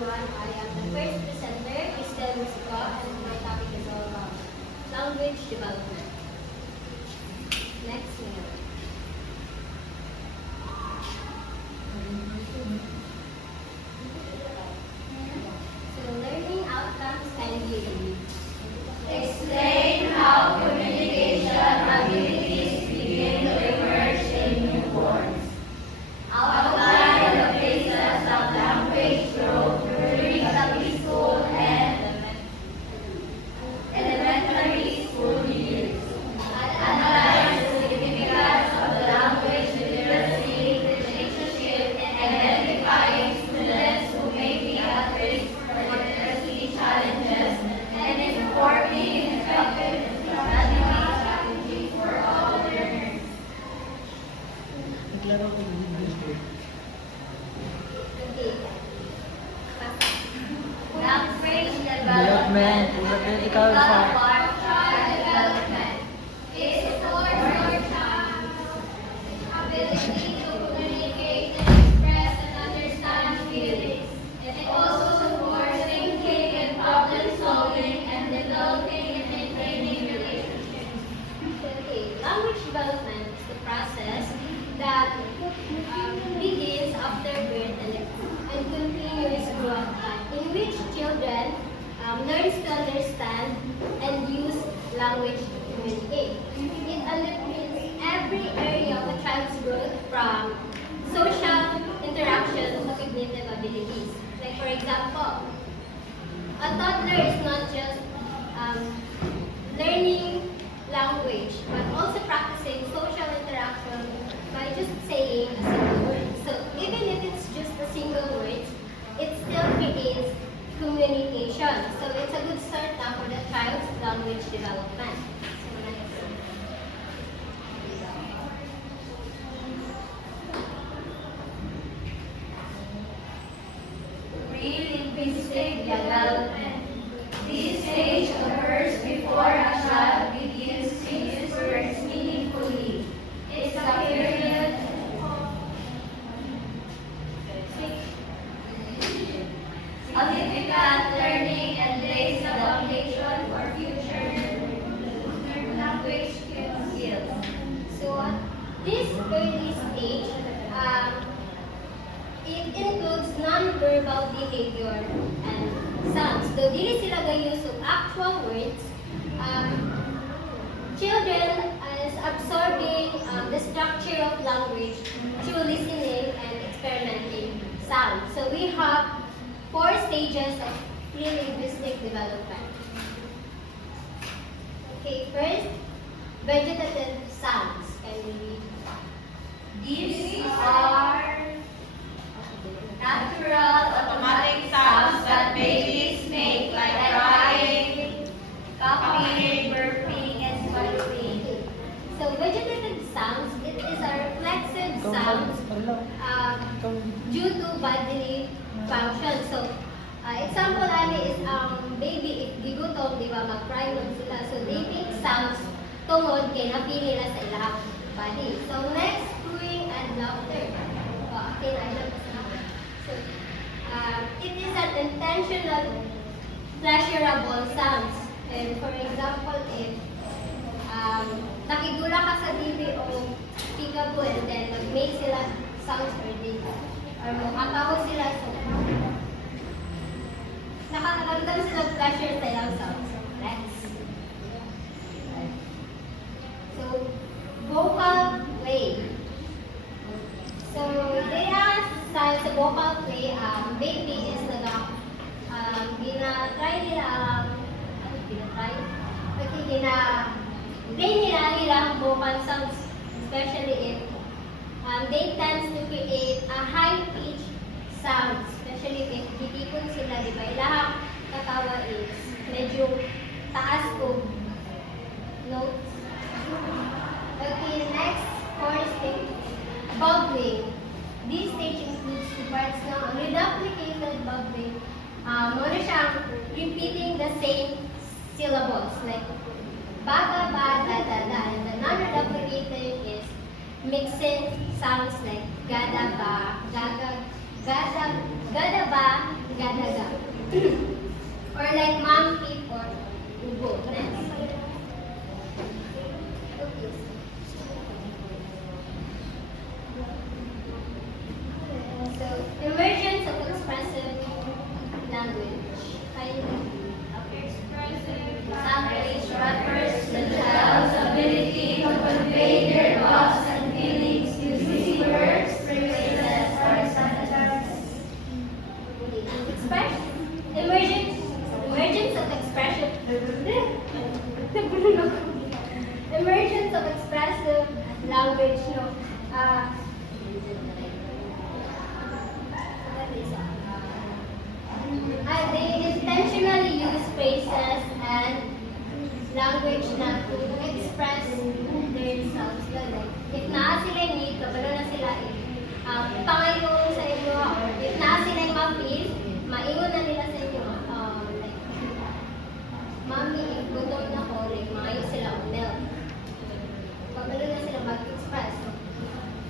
everyone. I am the first presenter, Cristel Musico, and my topic is all about language development. Next, Mayor. So, learning outcomes can be Explain how communication abilities begin to emerge in newborns. Outline the phases of language growth during preschool and elementary school years. Analyze the significance of the language literacy relationship in identifying students who may be at risk for literacy challenges and informing effective strategies for all learners. okay. Language Development. Ikaw sa child development is for your child's ability to communicate and express and understand feelings. It also supports thinking and problem solving and developing and maintaining relationships. Okay, language development is the process that begins after birth and continues throughout life, in which children learns to understand and use language to communicate. It underpins every area of a child's growth, from social interaction to cognitive abilities. Like for example, a toddler is not just learning language, but also practicing social interaction by just saying a single word. So even if it's just a single word, it still creates communication. So it's a good start now for the child's language development. So next. Pre-linguistic development. This stage occurs before a child begins to use words meaningfully. It's a period of significant learning and lays the foundation for future language skills. So at this early stage, it includes non-verbal behavior and sounds. Though dili sila gayus of actual words, children is absorbing the structure of language through listening and experimenting sound. So we have 4 stages of pre-linguistic development. Okay, first, vegetative sounds. Can we read? These are natural automatic sounds that babies make, like crying, coughing, burping, and swallowing. So vegetative sounds, it is a reflexive sound due to bodily function. So example ani is baby if gigutom, di ba, mag-cry man sila. So they make sounds tungod kay napili nila sa ilang body. So next, cooing and laughter. Okay, so it is an intentional pleasurable sounds. And for example, if nakigula ka sa TV o peekaboo and then mag-make sila sounds or data or makatawa sila, so nakakaramdam sila ng pleasure sa ilang sounds. Next. So, vocal play. So, there are signs sa vocal play. Baby is gina-try nila, play nila ilang vocal sounds, especially if they tend to create a high-pitch sound, especially if hipikon sila, di ba? Ilahang katawa is medyo taas ko notes. Okay, next, fourth stage, bubbling. This stage includes 2 parts ng reduplicated bubbling. Muna siyang repeating the same syllables, like ba, ba, ba, da, da, da. And the non-reduplicated is mixing sounds like gada ba, gaga, gada, gada ba, gadaga. Or like mom, pig, or ugo. Next. Okay. So, emergence of expressive language. Language refers to the child's ability to convey their thoughts and feelings using words, phrases, or sentences. Emergence of expression. Emergence of expressive language. No. They intentionally use phrases and language na to express themselves. Like, if naa sila need, kabalo na sila pangayong sa inyo, or if naa sila yung ma-feel, maingon na nila sa inyo, like, mami, if gutom na ko, like, mangayo sila o milk. Kabalo na sila mag-express.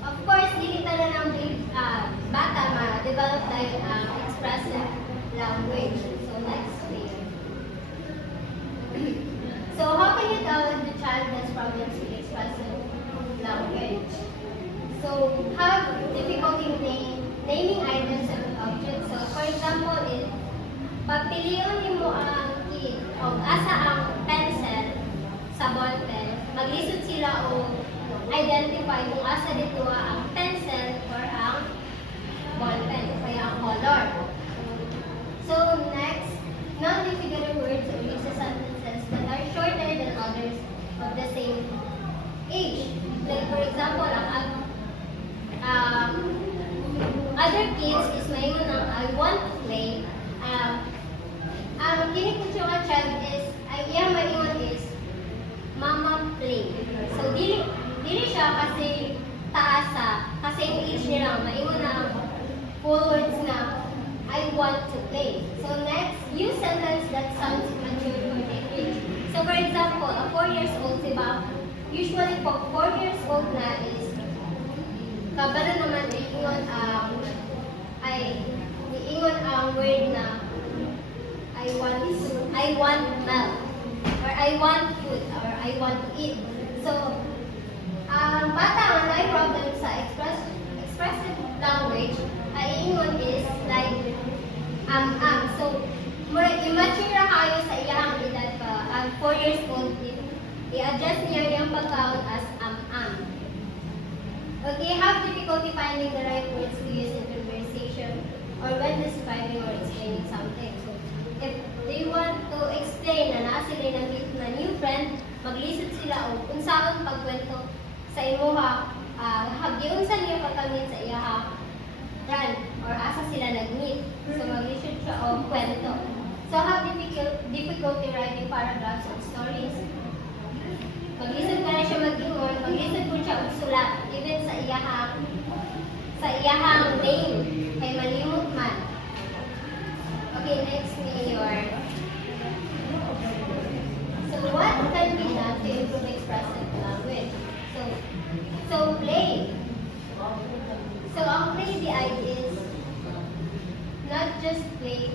Of course, dili na ng bata ma-develop dahil expressive language. So, next page. So, how can you tell if the child has problems with expressive language? So, have difficulty naming items and objects. So, for example, if pagpiliyon mo ang kid o asa ang pencil sa ball pen, maglisod sila o identify kung asa dito ang pencil or ang ball pen, o kaya ang color. So next, non-figurative words or uses sentences that are shorter than others of the same age. Like for example, other kids is maingon ng I want to play. Ang kinikutyo nga child is, yung maingon is mama play. So dili siya kasi taasa, kasi yung age nila, maingon na full words na I want to play. So next, use sentence that sounds mature for their age. So for example, a 4 years old, diba? Usually, 4 years old na is, kabalo naman, iingon ang word na I want milk, or I want food, or I want to eat. So, ang bata ang may problem sa expressive language, iingon is like so immature na kayo sa iyang edad pa. 4 years old, i-adjust niya yung pagkaon as Okay, have difficulty finding the right words to use in conversation or when describing or explaining something. So, if they want to explain na naa sila na new friend, maglisod sila o kung saan pagkwento sa imuha, hagiunsan niya pagkamit sa iyaha friend or asa sila nag-meet. So, maglisod siya o kwento. So, have difficulty writing paragraphs and stories. Maglisod ka na siya mag-ingon, maglisod po siya og sulat, even sa iyahang name, kay malimot man. Okay, next Mayor. So, what can be done to improve expressive language? So play. So, ang play di ay is not just play,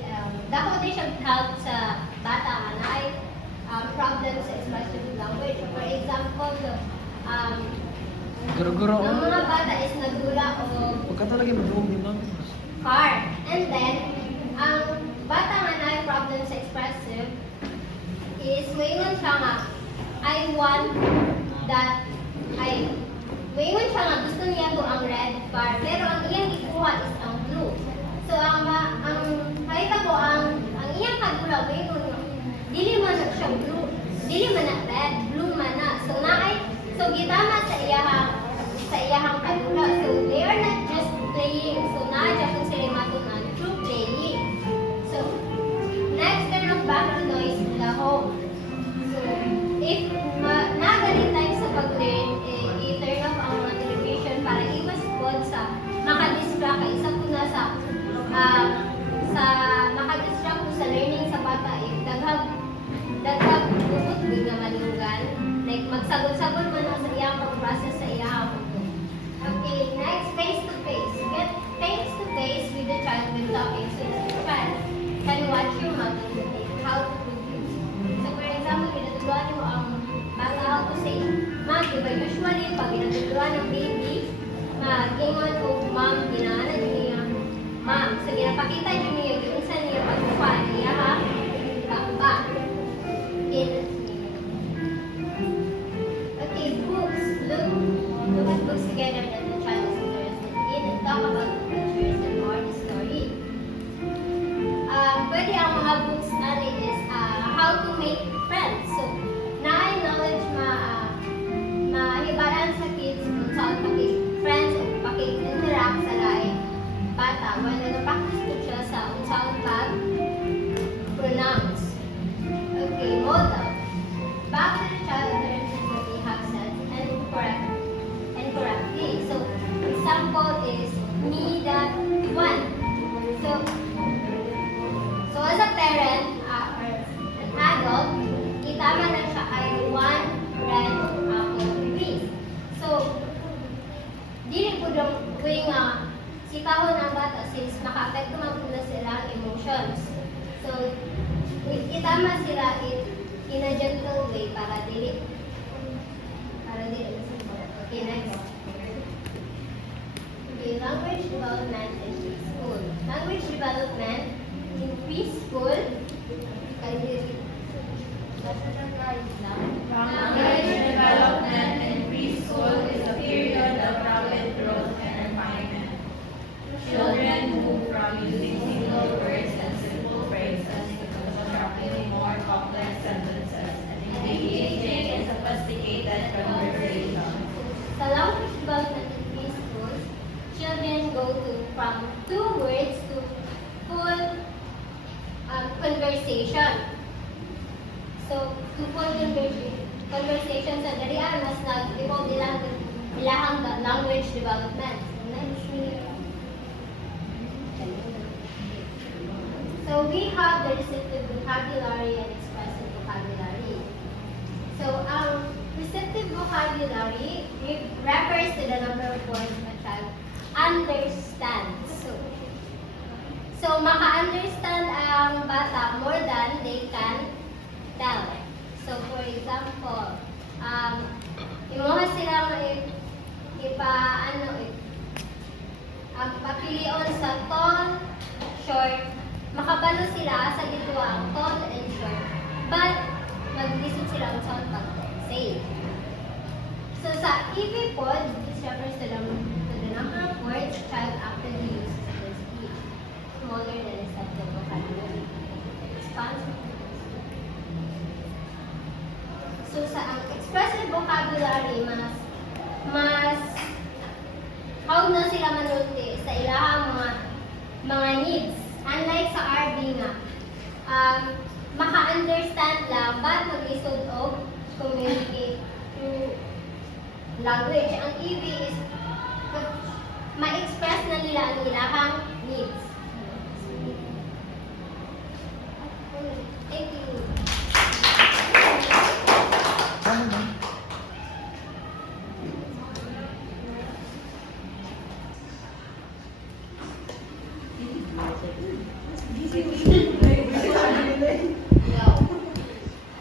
dako din siya help sa bata na ay problems sa expressive language. For example, Guro-guro. ang mga bata is nagdula o Pagka talaga madumog din lang. car. And then, ang bata nga na ay problems sa expressive is maingon siya nga, I want that, maingon siya nga gusto niya to ang red car, pero ang iyang ikuha is ang blue. So, ang kahit ako, ang iyang kadula, maingon nga, dili man na siya blue, dili man na red, blue man na. So gitama sa iyahang kadula. So they are not just playing. So naadya kung sila matunan through playing. So next, turn off background noise lahom. So if nagalit tayo sa pag-learn, i-turn off ang mga television para iwas po sa makadistract. Isa po na sa makadistract po sa learning sa bata. If daghag bukod din naman pag ginatuluan ng baby, gingon o ma'am, ginaanan niya, ma'am. So, ginapakita niya yung sa niya pagkuha niya, ha? Baba. Okay, books. Look at books together that the child is interested in and talk about the pictures and more the story. Pwede ang mga books natin is how to make friends. So, na-knowledge mahibaran sa kids kung saan paki-friends o paki-interact sa laing bata. When nag-practice ko siya sa unsaon pag-pronounce. Okay, model. Back to the child learns what they have said and correctly. So, example is me that one. So as a parent or an adult, itama na siya ay one red apple trees. So, dili po daw tuwing sitahon ang bata since maka-apekto man po na sila ang emotions. So, itama sila in a gentle way para dili. Okay, next. Okay, language development in preschool. Language development in preschool. Language development in preschool is a period of rapid growth and refinement. Children move from using single words and simple phrases to constructing more complex sentences and engaging in sophisticated conversation. Sa language development in preschool, children go from 2 words to full conversation. So, to full conversation, so dari mas nag-evolve ilahang language development. So, we have the receptive vocabulary and expressive vocabulary. So, receptive vocabulary refers to the number of words a child understands. So maka-understand ang bata more than they can tell. So, for example, imuha sila papilion sa tall, short, makabalo sila sa gitwa ang tall and short, but mag-lisod sila ang sound pag-say. So, sa EV pod, this refers to the number of words a child actually uses in their speech, smaller than receptive vocabulary. Expansive. So, sa ang expressive vocabulary, mas how na sila manulti sa ilahang mga needs. Unlike sa RB nga, maka-understand lang, but mag-isod o communicate through language. Ang EV is ma-express na nila ang ilahang needs. Thank you.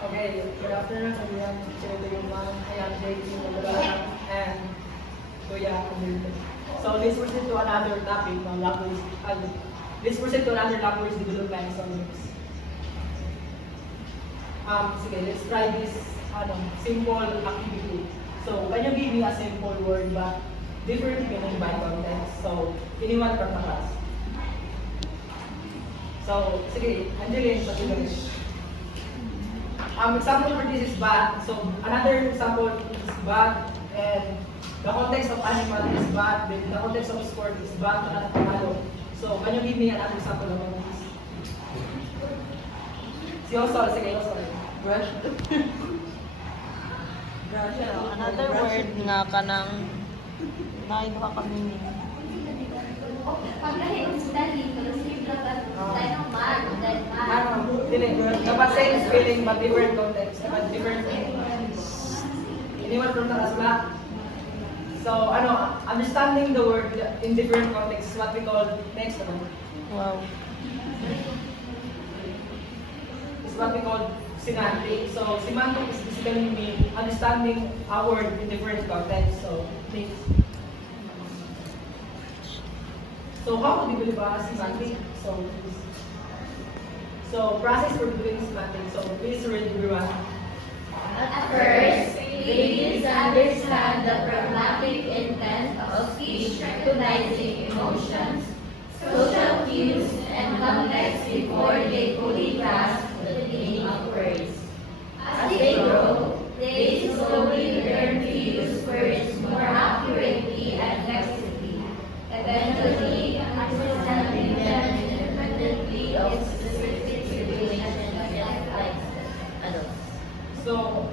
Okay, good afternoon everyone. Chito yung man, I am JT Magdala and Kuya Camilo. So let's proceed to another topic ng language. Let's proceed to another language development subjects. Sige, let's try this simple activity. So, can you give me a simple word but different meaning by context? So, anyone from the class? So, sige, Angeline, patuloy. Example for this is bat. So, another example is bat, and the context of animal is bat, the context of sport is bat, and Tagalog. So, can you give me another example of this? Si Osol, sige, Osol. Brush. Another word nga kanang nain ka kami ni. Dapat same spelling but different context, but different meaning. Anyone from the class? So, understanding the word in different contexts is what we call next one. Wow. what we call semantic. So semantic is basically mean understanding a word in different contexts. So next. So how to develop a semantic? So process for developing semantic. So please read everyone. At first, babies understand the pragmatic intent of speech, recognizing emotions, social cues, and context before they fully grasp the meaning of words. As they grow, they slowly learn to use words more accurately and flexibly, eventually understanding them independently of specific situations like adults. So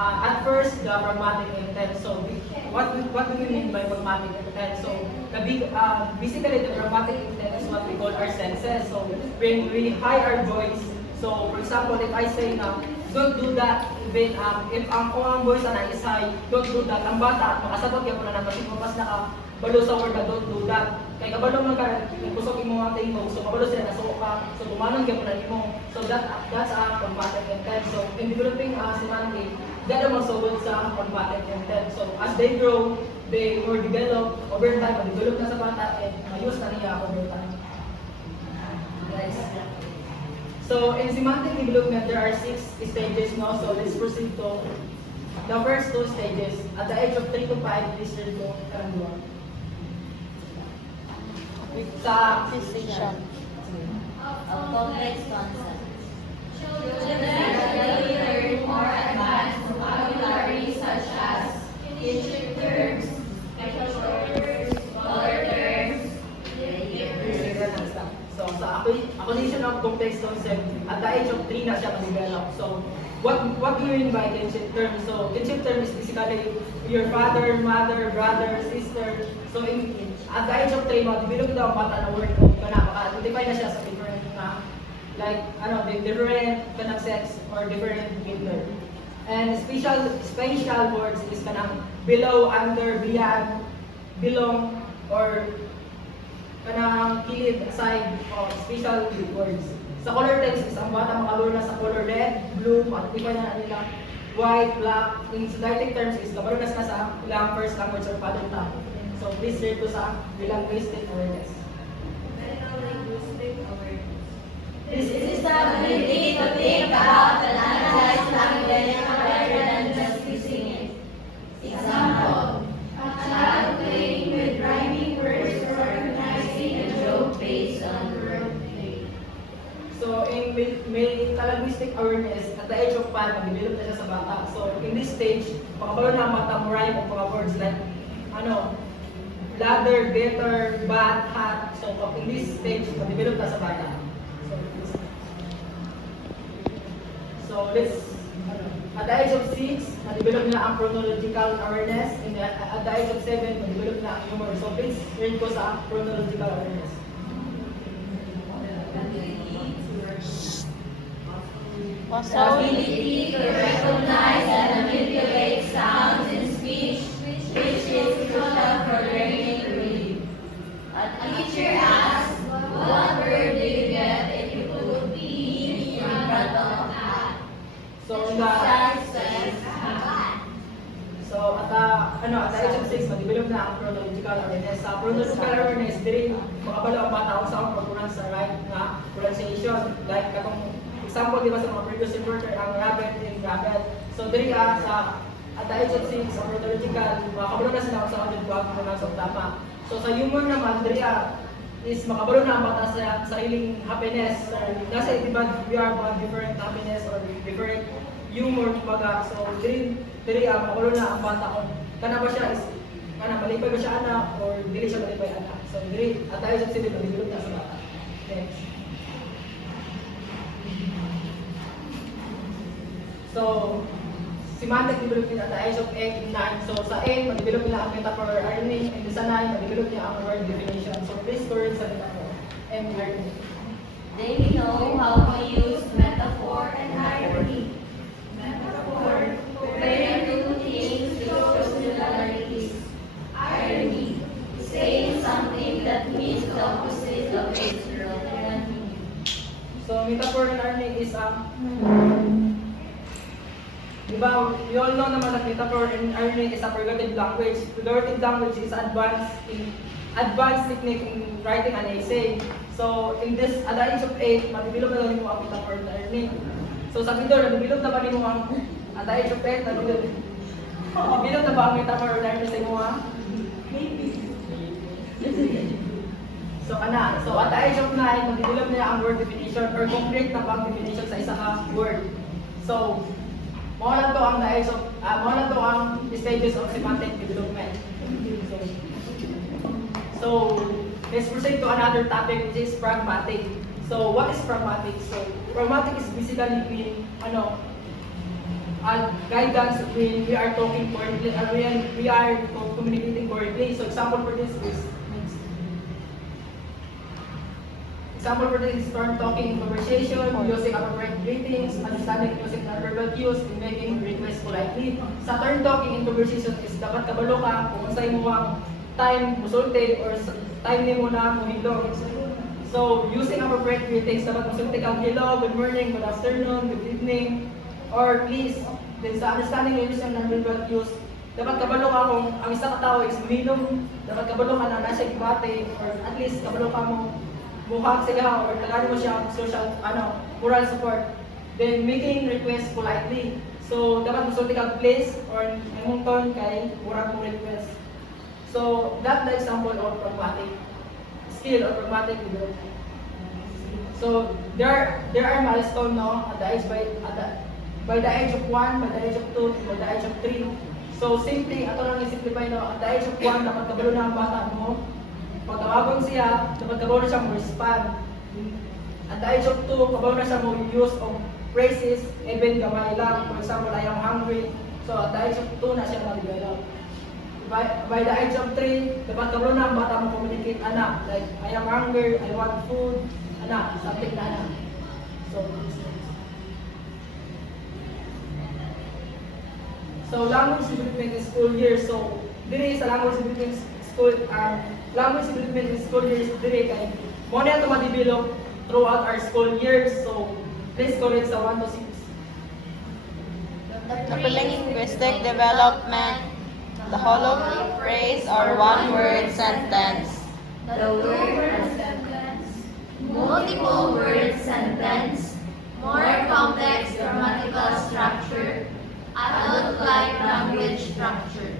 at first the pragmatic intent. So what do we mean by pragmatic intent? So basically the pragmatic intent is what we call our senses. So when we high our voice. So for example, if I say na don't do that, even if kung ang voice na is high, don't do that. Ang bata makasagot gyud na kasi mas nakabalo sa word na don't do that. Kay kabalo man ka kusog imo ang tingog. So kabalo sila nasuko ka. So gumanon gyud na nimo. So that's a pragmatic intent. So in developing semantic, that ang magsugod sa pragmatic intent. So as they grow, they more develop over time, develop na sa bata and mayus na niya over time. Guys. So in semantic development, there are 6 stages now. So let's proceed to the first 2 stages. At the age of 3 to 5, please read to Karangduan. Sa Precision. Of complex concepts. Children gradually learn more advanced vocabulary such as kinship terms, special terms, color terms, So sa acquisition of complex concept, at the age of 3 na siya ma-develop. So what do you mean by kinship term? So kinship term is basically your father, mother, brother, sister. So at the age of 3, ma-develop daw ang bata na word ko kana maka-identify na siya sa different na like different kanang sex or different gender. And special words is kanang below, under, beyond, belong, or kanang kilid, aside, or special words. Sa color terms is ang bata makaluro na sa color red, blue, identify na nila white, black. In dialect terms is kabalo na sila sa ilang first language or father tongue. So please read to sa linguistic awareness. This is the ability to think about and analyze language rather than just using it. Example, a child playing with rhyming words or organizing a joke based on wordplay. So in linguistic awareness, at the age of 5, mag-develop na siya sa bata. So in this stage, makabalo na ang bata mo rhyme o mga words like ladder, better, bad, hot. So in this stage, mag-develop na sa bata. So let's, at the age of 6, ma-develop na ang chronological awareness. And at the age of 7, ma-develop na ang humor. So please read ko sa chronological awareness. Wasaw. Ability to recognize and manipulate sounds in speech, which is crucial for learning to read. A teacher asks, what word do you get if you put P in front of hat? So at the age of 6, ma-develop na ang chronological awareness. Sa chronological awareness, diri makabalo ang bata kung saan pagkunan sa right na pronunciation. Like katong example, di ba sa mga previous reporter, ang rabbit in rabbit. So diri sa at the age of 6, sa chronological, makabalo na sila kung saan yung pronounce ang tama. So sa humor naman, diri is makabalo na ang bata sa sariling happiness. So, nasa diba, we are about different happiness or different humor kumbaga. So diri makabalo na ang bata kung kana ba siya is malipay ba siya anak or dili siya malipay anak. So diri at the age of 7, mag-develop na sa bata. Next. So semantic development at the age of 8 and 9. So sa 8, mag-develop nila ang metaphor or irony, and sa 9, mag-develop niya ang word definition. So please correct sa metaphor and irony. They know how to use metaphor and irony. Metaphor, comparing two things with similarities. Irony, saying something that means the opposite of its relevant meaning. So metaphor and learning is diba, we all know naman that metaphor and learning is a figurative language. Figurative language is advanced technique in writing an essay. So in this, at the age of 8, mabibilog na lang mo ang metaphor and learning. So sa video, nabibilog na ba mo ang at the age of 8, nabibilog na ba ang metaphor and learning sa imo ha? Maybe. So at the age of 9, mag-develop niya ang word definition or complete na pang definition sa isa ka word. So, mao lang to ang stages of semantic development. So, let's proceed to another topic which is pragmatic. So, what is pragmatic? So, pragmatic is basically mean guidance when we are talking correctly or when we are communicating correctly. So, example for this is turn talking in conversation, using appropriate greetings, understanding using nonverbal cues, and making requests politely. Sa turn talking in conversation is dapat kabalo ka kung unsay mo ang time musulti or time nimo na mo hilog. So, using appropriate greetings, dapat musulti kang hello, good morning, good afternoon, good evening, or please. Then sa understanding using nonverbal cues, dapat kabalo ka kung ang isa ka tao is minum, dapat kabalo ka na nasa gibate, or at least kabalo ka mo mukhang sila or tagarin mo siya social, moral support. Then, making requests politely. So, dapat musulti kang please or imong ton kay murag mong request. So, that's the example of pragmatic skill or pragmatic development. So, there are milestones no, by the age of 1, by the age of 2, by the age of 3. So, same thing, ato lang i-simplify no, at the age of 1, dapat kabalo na ang bata mo. Pag tawagon siya, dapat kabalo na siya mo respond. At the age of 2, kabalo na siya mo use of phrases, even gamay lang. For example, I am hungry. So at the age of 2 na siya mag-develop. By the age of 3, dapat kabalo na ang bata mo communicate, anak. Like, I am hungry, I want food, anak, something na anak. So language development in school years. So, diri sa language development in school years dire kay mo na ito ma-develop throughout our school years. So, please correct sa 1 to 6. The linguistic development, the hollow phrase or one-word sentence. The word sentence, multiple word sentence, more complex grammatical structure, adult-like language structure.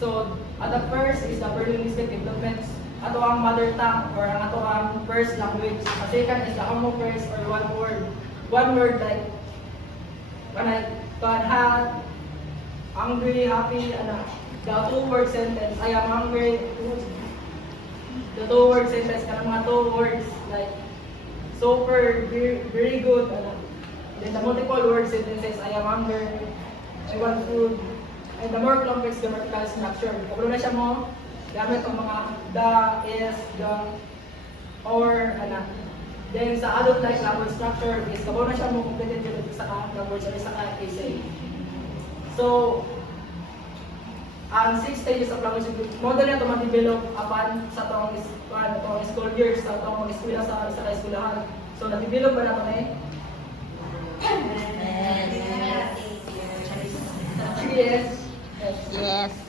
So, at the first is the linguistic development. Ato ang mother tongue or ang ato ang first language. Ang second is the homo phrase or one word. One word like hot, angry, happy, the two-word sentence, I am hungry. The two-word sentence, kanang mga 2 words like super, very good. Then the multiple word sentences, I am hungry, I want food. And the more complex grammatical structure, kabalo na siya mo, gamit ang mga the, is, the, or, Then sa adult-like language structure is kabalo na siya mo completed yung isa ka language or isa ka essay. So, ang 6 stages of language model na ito ma-develop upon sa itong school years, sa itong mag-eskwela sa isa ka eskwelahan. So, na-develop ba na ito na eh? Yes. Yes.